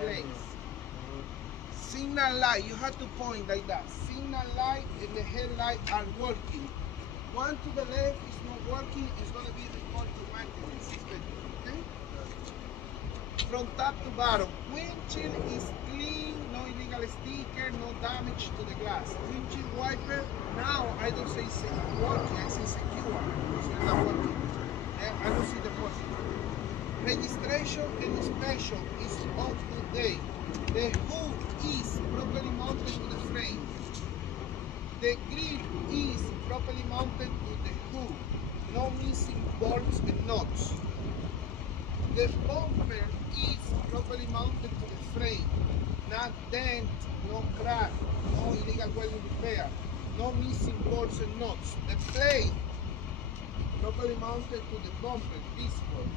place. Signal light, you have to point like that. Signal light and the headlight are working. One to the left is not working, it's going to be reported to maintenance inspector, okay? From top to bottom, windshield is clean, no illegal sticker, no damage to the glass. Windshield wiper, now I don't say it's working, I say secure, because it's not working. I don't see the working. Registration and inspection is up to date. The hood is properly mounted to the frame. The grill is properly mounted to the hood. No missing bolts and nuts. The bumper is properly mounted to the frame. Not dent, no crack, no illegal welding repair. No missing bolts and nuts. The plate properly mounted to the bumper, visible.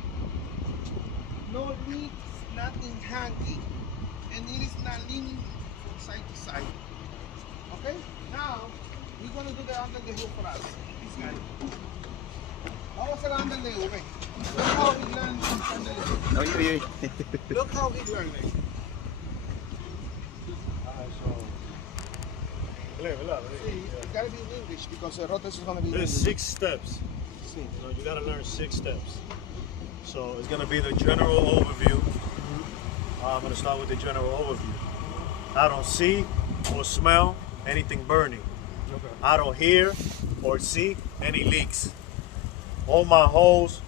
No leaks, nothing hanging. And it is not leaning from side to side. Okay? Now, we're going to do the under the hood for us. This guy. Vamos a hacer under the hood, okay? Look how he learned under the hood. No, you. Look how he learned it. See, it got to be in English because the rotation is going to be in There's English. 6 steps. See. You know, you gotta learn 6 steps. So it's gonna be the general overview. I'm gonna start with the general overview. I don't see or smell anything burning. Okay. I don't hear or see any leaks. All my holes,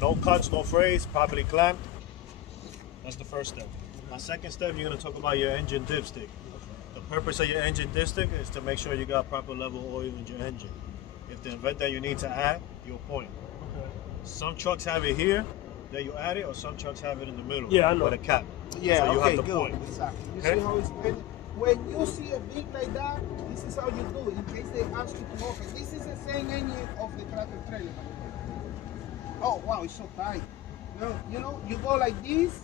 no cuts, no frays, properly clamped. That's the first step. My second step, you're gonna talk about your engine dipstick. The purpose of your engine dipstick is to make sure you got proper level oil in your engine. If the event that you need to add, you'll point. Okay. Some trucks have it here, that you add it, or some trucks have it in the middle. Yeah, I know. With a cap. Yeah, So you okay, have to good. point. Exactly. You Okay? see how it's been? When you see a big like that, this is how you do it in case they ask you to open. This is the same engine of the tractor trailer. Oh wow, it's so tight. You know, you go like this.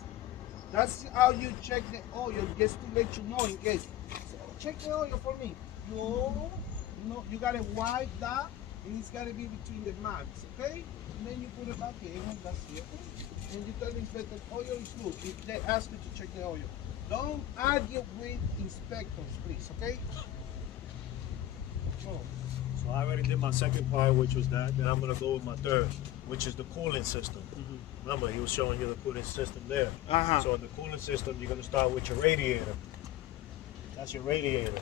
That's how you check the oil, just to let you know in case. So check the oil for me. No, you gotta wipe that, and it's gotta be between the marks, okay? And then you put it back in, and that's it. And you tell the inspector, oil is good. If they ask you to check the oil, don't argue with inspectors, please, okay? Oh. So I already did my second part, which was that. Then I'm gonna go with my third, which is the cooling system. Remember, he was showing you the cooling system there. Uh-huh. So in the cooling system, you're gonna start with your radiator. That's your radiator.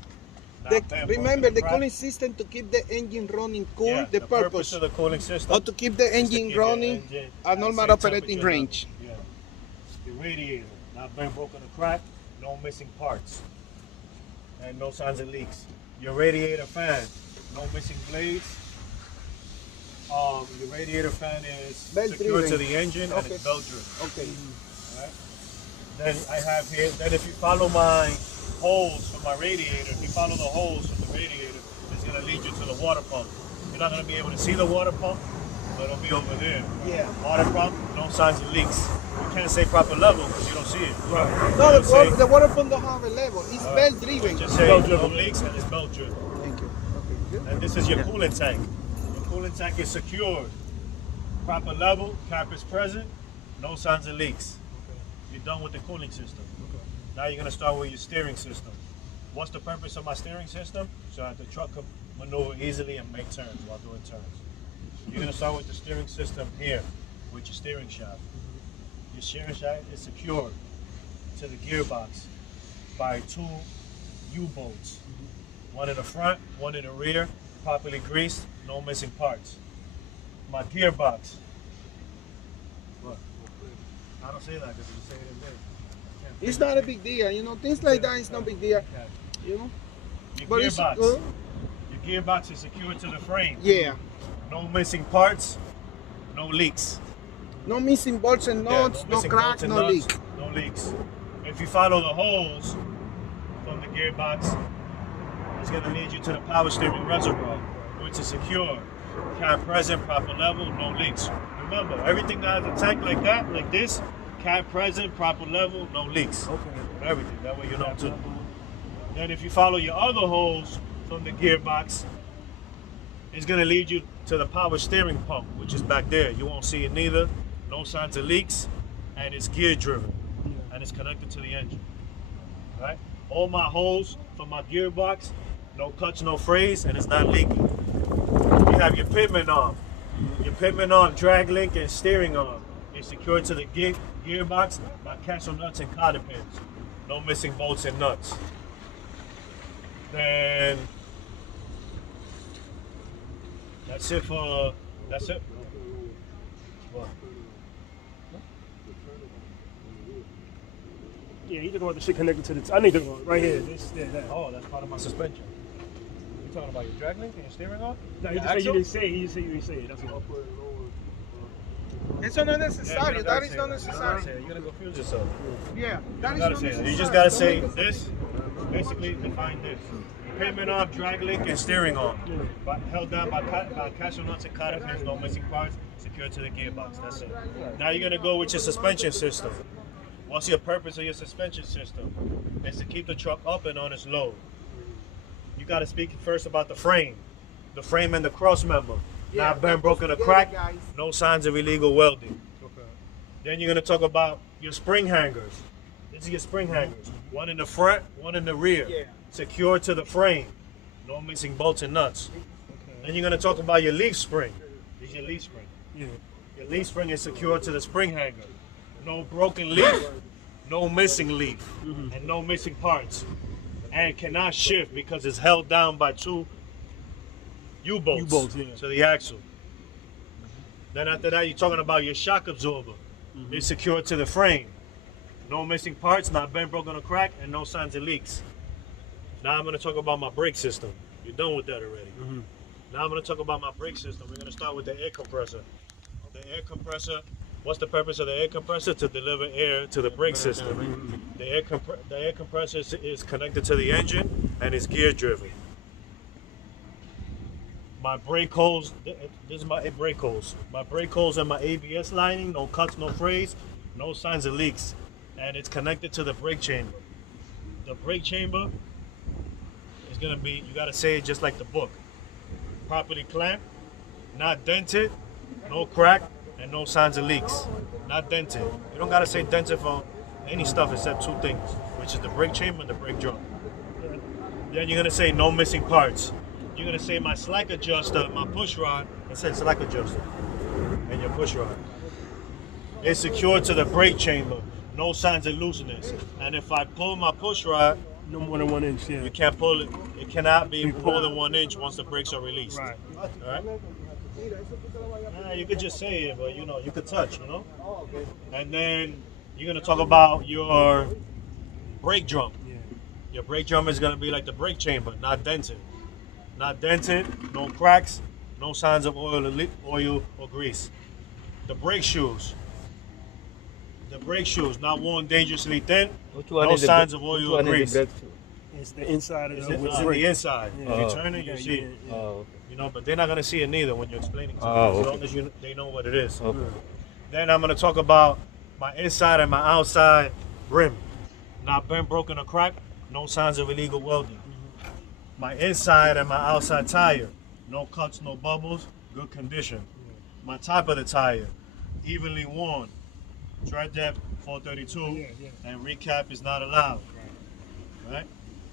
Now, Remember the crack. cooling system to keep the engine running cool, Yeah, the purpose. of the cooling system. Or to keep the is to engine keep your running engine at the normal same operating temperature range. level. Yeah. Your radiator, not been broken or cracked, no missing parts, and no signs of leaks. Your radiator fan, no missing blades. Your radiator fan is Belt secure driven. to the engine and Okay. it's belt driven. Okay. Alright. Then I have here, then if you follow my holes from my radiator, if you follow the holes from the radiator, it's gonna lead you to the water pump. You're not gonna be able to see the water pump, but it'll be over there. Yeah. Water pump, no signs of leaks. You can't say proper level because you don't see it. No, You say- the water pump don't have a level. It's belt driven. Just say Belt no driven. leaks and it's belt driven. Thank you. Okay, good. And this is your coolant tank. Your coolant tank is secured. Proper level, cap is present, no signs of leaks. You're done with the cooling system. Now you're gonna start with your steering system. What's the purpose of my steering system? So that the truck can maneuver easily and make turns while doing turns. You're gonna start with the steering system here, with your steering shaft. Your steering shaft is secured to the gearbox by 2 U-bolts. One in the front, one in the rear, properly greased, no missing parts. My gearbox. What? I don't say that because you say it in there. It's not a big deal, you know. Things like that is no big deal, you know. Your But it's gearbox. good. Your gearbox is secured to the frame. Yeah. No missing parts, no leaks. No missing bolts and Yeah, nuts, no missing cracks, bolts and no nuts, leak. No leaks. If you follow the holes from the gearbox, it's going to lead you to the power steering reservoir, which is secure. Cap present, proper level, no leaks. Remember, everything that has a tank like that, like this, cap present, proper level, no leaks. Okay. Everything, that way you know too. Then if you follow your other holes from the gearbox, it's gonna lead you to the power steering pump, which is back there. You won't see it neither. No signs of leaks, and it's gear driven. and it's connected to the engine. Right? All my holes for my gearbox, no cuts, no frays, and it's not leaking. You have your pitman arm. Your pitman arm, drag link, and steering arm is secured to the gearbox by castle nuts and cotter pins. No missing bolts and nuts. Then that's it. What? Yeah, you talking about the shit connected to the. I need to go right here. This, that. Oh, that's part of my suspension. You talking about your drag link and your steering arm? No, he just said you didn't say it. He just said you didn't say it. That's all. It's not necessary. That is not necessary. You're gonna confuse yourself. Yeah, that is You gotta not say necessary. it. You just gotta say this. Basically, define this. Pitman arm, drag link, and steering arm. Held down by castle nuts and cotter pins, no missing parts, secured to the gearbox. That's it. Now you're gonna go with your suspension system. What's your purpose of your suspension system? It's to keep the truck up and on its load. You gotta speak first about the frame and the cross member. Yeah, Not bent, broken, or cracked. No signs of illegal welding. Okay. Then you're gonna talk about your spring hangers. This is your spring hangers. One in the front, one in the rear. Yeah. Secured to the frame. No missing bolts and nuts. Okay. Then you're gonna talk about your leaf spring. This is your leaf spring. Yeah. Your leaf spring is secured to the spring hanger. No broken leaf, no missing leaf, and no missing parts. And cannot shift because it's held down by two U-bolts to the axle. Then after that, you're talking about your shock absorber. It's secured to the frame. No missing parts, not bent, broken, or cracked, and no signs of leaks. Now I'm gonna talk about my brake system. You're done with that already. Now I'm gonna talk about my brake system. We're gonna start with the air compressor. The air compressor, what's the purpose of the air compressor? To deliver air to the brake system. The air compressor is connected to the engine and is gear driven. My brake holes, this is my brake holes. My brake holes and my ABS lining, no cuts, no frays, no signs of leaks. And it's connected to the brake chamber. The brake chamber is gonna be, you gotta say it just like the book. Properly clamped, not dented, no crack, and no signs of leaks. Not dented. You don't gotta say dented for any stuff except two things, which is the brake chamber and the brake drum. Then you're gonna say no missing parts. You're gonna say my slack adjuster, my push rod, it says slack adjuster, and your push rod. It's secured to the brake chamber, no signs of looseness. And if I pull my push rod, No more than 1 inch. Yeah. you can't pull it. It cannot be more than 1 inch once the brakes are released. Right. All right? You could just say it, but you could touch, And then you're gonna talk about your brake drum. Yeah. Your brake drum is gonna be like the brake chamber, not dented. Not dented, no cracks, no signs of oil or grease. The brake shoes. The brake shoes, not worn dangerously thin, no signs of oil or grease. It's the inside of It's the the inside. Yeah. If you turn it, you see it. But they're not gonna see it neither when you're explaining to them, as long as they know what it is. Okay. Then I'm gonna talk about my inside and my outside rim. Not bent, broken, or cracked, no signs of illegal welding. My inside and my outside tire, no cuts, no bubbles, good condition. My top of the tire, evenly worn. Tread depth 432, and recap is not allowed. Right?